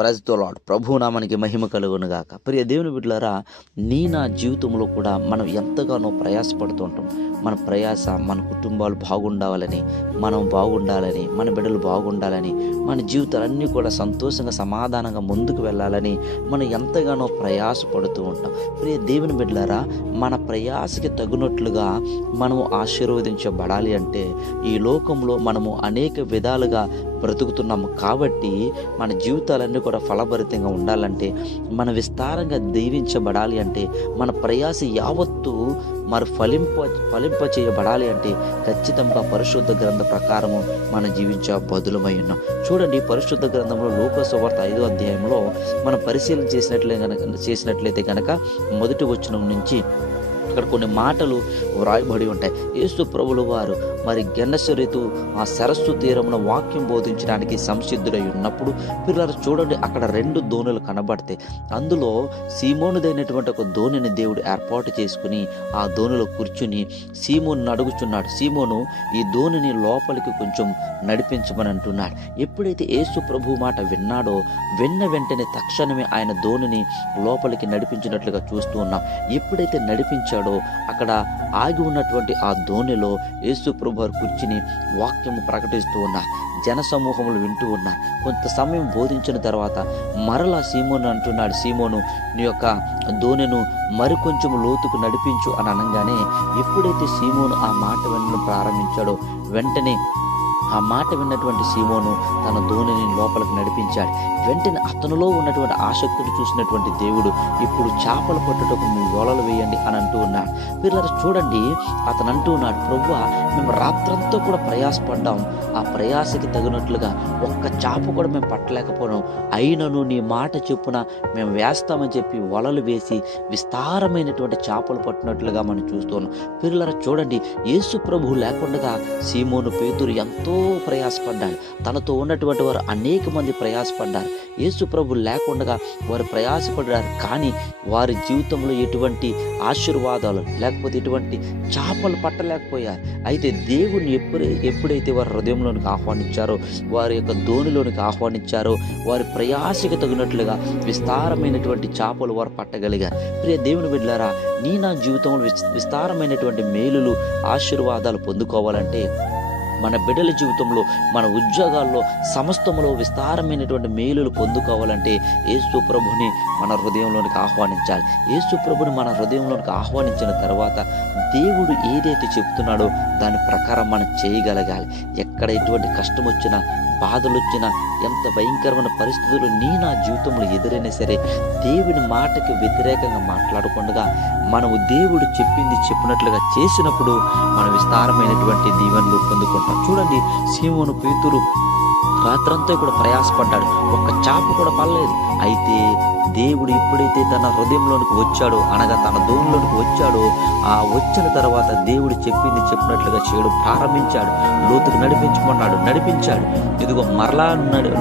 Praise the lord. ప్రభువు నామానికి మహిమ కలుగును గాక. ప్రియ దేవుని బిడ్డలారా, నా జీవితంలో కూడా మనం ఎంతగానో ప్రయాసపడుతూ ఉంటాం. మన ప్రయాస మన కుటుంబాలు బాగుండాలని, మనం బాగుండాలని, మన బిడ్డలు బాగుండాలని, మన జీవితాలన్నీ కూడా సంతోషంగా సమాధానంగా ముందుకు వెళ్ళాలని మనం ఎంతగానో ప్రయాసపడుతూ ఉంటాం. ప్రియ దేవుని బిడ్డలారా, మన ప్రయాసకి తగినట్లుగా మనము ఆశీర్వదించబడాలి అంటే ఈ లోకంలో మనము అనేక విధాలుగా బ్రతుకుతున్నాము. కాబట్టి మన జీవితాలన్నీ కూడా ఫలభరితంగా ఉండాలంటే, మన విస్తారంగా దీవించబడాలి అంటే, మన ప్రయాస యావత్తు మరి ఫలింప చేయబడాలి అంటే ఖచ్చితంగా పరిశుద్ధ గ్రంథ ప్రకారము మనం జీవించే బదులమై ఉన్నాం. చూడండి, పరిశుద్ధ గ్రంథంలో లూకా సువార్త 5వ అధ్యాయంలో మనం పరిశీలన చేసినట్లయితే కనుక మొదటి వచనం నుంచి అక్కడ కొన్ని మాటలు వ్రాయబడి ఉంటాయి. యేసు ప్రభుల వారు మరి గెన్నసరెతు ఆ సరస్సు తీరమున వాక్యం బోధించడానికి సంసిద్ధుడై ఉన్నప్పుడు పిల్లలు చూడండి, అక్కడ 2 దోణులు కనబడతాయి. అందులో సీమోనుదైనటువంటి ఒక దోణిని దేవుడు ఏర్పాటు చేసుకుని ఆ దోణిలో కూర్చుని సీమోను అడుగుచున్నాడు. సీమోను, ఈ దోణిని లోపలికి కొంచెం నడిపించమని అంటున్నాడు. ఎప్పుడైతే యేసు ప్రభు మాట విన్నాడో వెంటనే తక్షణమే ఆయన దోణిని లోపలికి నడిపించినట్లుగా చూస్తూ ఉన్నాం. ఎప్పుడైతే నడిపించాడో అక్కడ ఆగి ఉన్నటువంటి ఆ దోణిలో యేసు ప్రభు వారు కూర్చుని వాక్యము ప్రకటిస్తూ ఉన్నారు. జన సమూహములు వింటూ ఉన్నారు. కొంత సమయం బోధించిన తర్వాత మరలా సీమోను అంటున్నాడు, సీమోను, నీ యొక్క దోణిను మరికొంచెం లోతుకు నడిపించు అని అనగానే ఎప్పుడైతే సీమోను ఆ మాట వినడం ప్రారంభించాడో వెంటనే ఆ మాట విన్నటువంటి సీమోను తన దోణిని లోపలికి నడిపించాడు. వెంటనే అతనిలో ఉన్నటువంటి ఆసక్తిని చూసినటువంటి దేవుడు, ఇప్పుడు చేపలు పట్టుటకు మీ వలలు వేయండి అని అంటూ ఉన్నాడు. పిల్లలు చూడండి, అతను అంటూ ఉన్నాడు, ప్రభువా, మేము రాత్రంతా కూడా ప్రయాసపడ్డాం. ఆ ప్రయాసకి తగినట్లుగా ఒక్క చేప కూడా మేము పట్టలేకపోయాం. అయినను నీ మాట చొప్పున మేము వేస్తామని చెప్పి వలలు వేసి విస్తారమైనటువంటి చేపలు పట్టినట్లుగా మనం చూస్తున్నాం. పిల్లలు చూడండి, యేసు ప్రభువు లేకుండా సీమోను పేతురు ఎంతో ప్రయాసపడ్డాడు. తనతో ఉన్నటువంటి వారు అనేక మంది ప్రయాసపడ్డారు. యేసు ప్రభు లేకుండా వారు ప్రయాసపడ్డారు. కానీ వారి జీవితంలో ఎటువంటి ఆశీర్వాదాలు లేకపోతే ఎటువంటి చేపలు పట్టలేకపోయారు. అయితే దేవుణ్ణి ఎప్పుడైతే వారి హృదయంలోనికి ఆహ్వానించారో, వారి యొక్క దోణిలోనికి ఆహ్వానించారో, వారి ప్రయాసకి తగినట్లుగా విస్తారమైనటువంటి చేపలు వారు పట్టగలిగారు. ప్రియ దేవుని బిడ్డలారా, నా జీవితంలో విస్తారమైనటువంటి మేలులు ఆశీర్వాదాలు పొందుకోవాలంటే, మన బిడ్డల జీవితంలో, మన ఉద్యోగాల్లో, సమస్తములో విస్తారమైనటువంటి మేలులు పొందుకోవాలంటే యేసు ప్రభుని మన హృదయంలోనికి ఆహ్వానించాలి. యేసు ప్రభుని మన హృదయంలోనికి ఆహ్వానించిన తర్వాత దేవుడు ఏదైతే చెప్తున్నాడో దాని ప్రకారం మనం చేయగలగాలి. ఎక్కడ ఎటువంటి కష్టం వచ్చినా, బాధలు వచ్చినా, ఎంత భయంకరమైన పరిస్థితులు నా జీవితంలో ఎదురైనా సరే దేవుని మాటకి వ్యతిరేకంగా మాట్లాడకుండా మనము దేవుడు చెప్పినట్లుగా చేసినప్పుడు మనం విస్తారమైనటువంటి దీవెనలు పొందుకుంటాం. చూడండి, సీమోను పేతురు రాత్రంతా కూడా ప్రయాసపడ్డాడు. ఒక్క చేప కూడా పడలేదు. అయితే దేవుడు ఎప్పుడైతే తన హృదయంలోనికి వచ్చాడో, అనగా తన దోణిలోనికి వచ్చాడో, ఆ వచ్చిన తర్వాత దేవుడు చెప్పినట్లుగా చేయడం ప్రారంభించాడు. లోతుకు నడిపించాడు. ఇదిగో మరలా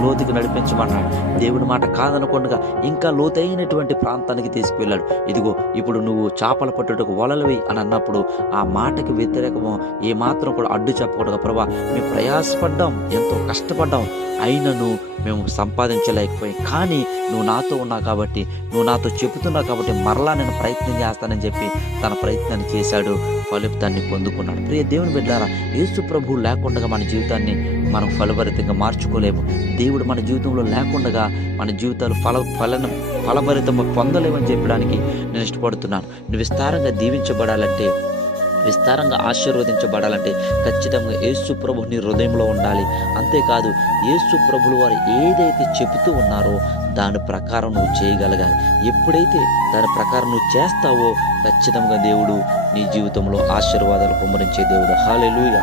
లోతుకి నడిపించమన్నాడు. దేవుడి మాట కాదనకుండా ఇంకా లోతైనటువంటి ప్రాంతానికి తీసుకువెళ్ళాడు. ఇదిగో ఇప్పుడు నువ్వు చేపలు పట్టుటకు వలలు వేయి అని అన్నప్పుడు ఆ మాటకి వ్యతిరేకము ఏమాత్రం కూడా అడ్డు చెప్పకూడదు. ప్రభా, మేము ప్రయాసపడ్డాం, ఎంతో కష్టపడ్డాం, అయినను మేము సంపాదించలేకపోయాం. కానీ నువ్వు నాతో ఉన్నావు కాబట్టి, నువ్వు నాతో చెబుతున్నావు కాబట్టి మరలా నేను ప్రయత్నం చేస్తానని చెప్పి తన ప్రయత్నాన్ని చేశాడు. ఫలితాన్ని పొందుకున్నాడు. ప్రియ దేవుని బిడ్డలారా, యేసు ప్రభువు లేకుండా మన జీవితాన్ని మనం ఫలభరితంగా మార్చుకోలేము. దేవుడు మన జీవితంలో లేకుండా మన జీవితాలు ఫలభరితంగా పొందలేమని చెప్పడానికి నేను ఇష్టపడుతున్నాను. నువ్వు విస్తారంగా దీవించబడాలంటే, విస్తారంగా ఆశీర్వదించబడాలంటే ఖచ్చితంగా యేసు ప్రభు నీ హృదయంలో ఉండాలి. అంతేకాదు, యేసు ప్రభులు వారు ఏదైతే చెబుతూ ఉన్నారో దాని ప్రకారం నువ్వు చేయగలగాలి. ఎప్పుడైతే దాని ప్రకారం నువ్వు చేస్తావో ఖచ్చితంగా దేవుడు నీ జీవితంలో ఆశీర్వాదాలు కుమ్మరించే దేవుడు. హల్లెలూయా.